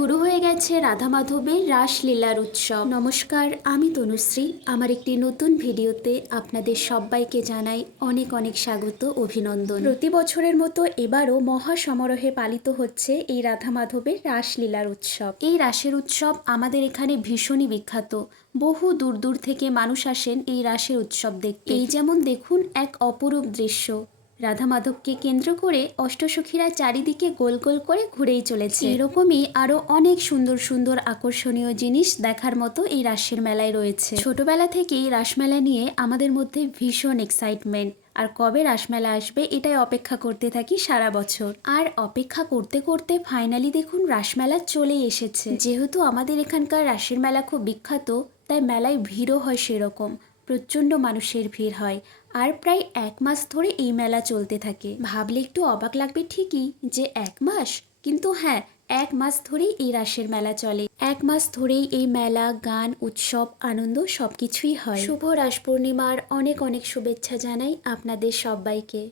শুরু হয়ে গেছে রাধা মাধবের রাসলীলার উৎসব। নমস্কার, আমি তনুশ্রী। আমার একটি নতুন ভিডিওতে আপনাদের সবাইকে জানাই অনেক অনেক স্বাগত, অভিনন্দন। প্রতি বছরের মতো এবারও মহা সমারোহে পালিত হচ্ছে এই রাধা মাধবের রাসলীলার উৎসব। এই রাসের উৎসব আমাদের এখানে ভীষণই বিখ্যাত। বহু দূর দূর থেকে মানুষ আসেন এই রাসের উৎসব দেখতে। এই যেমন দেখুন এক অপরূপ দৃশ্য। রাধা মাধবকে কেন্দ্র করে অষ্টসখীরা চারিদিকে গোল গোল করে ঘুরেই চলেছে। এরকমই আরো অনেক সুন্দর সুন্দর আকর্ষণীয় জিনিস দেখার মতো এই রাসের মেলায় রয়েছে। ছোটবেলা থেকেই রাসমেলা নিয়ে আমাদের মধ্যে ভীষণ এক্সাইটমেন্ট, আর কবে রাসমেলা আসবে এটাই অপেক্ষা করতে থাকি সারা বছর। আর অপেক্ষা করতে করতে ফাইনালি দেখুন রাসমেলা চলেই এসেছে। যেহেতু আমাদের এখানকার রাসের মেলা খুব বিখ্যাত, তাই মেলায় ভিড়ও হয় সেরকম। প্রচণ্ড মানুষের ভিড় হয়, আর প্রায় 1 মাস ধরে এই মেলা চলতে থাকে। ভাবলে একটু অবাক লাগবে ঠিকই যে 1 মাস, কিন্তু হ্যাঁ, 1 মাস ধরেই এই রাসের মেলা চলে। 1 মাস ধরেই এই মেলা, গান, উৎসব, আনন্দ সবকিছুই হয়। শুভ রাস পূর্ণিমার অনেক অনেক শুভেচ্ছা জানাই আপনাদের সবাইকে।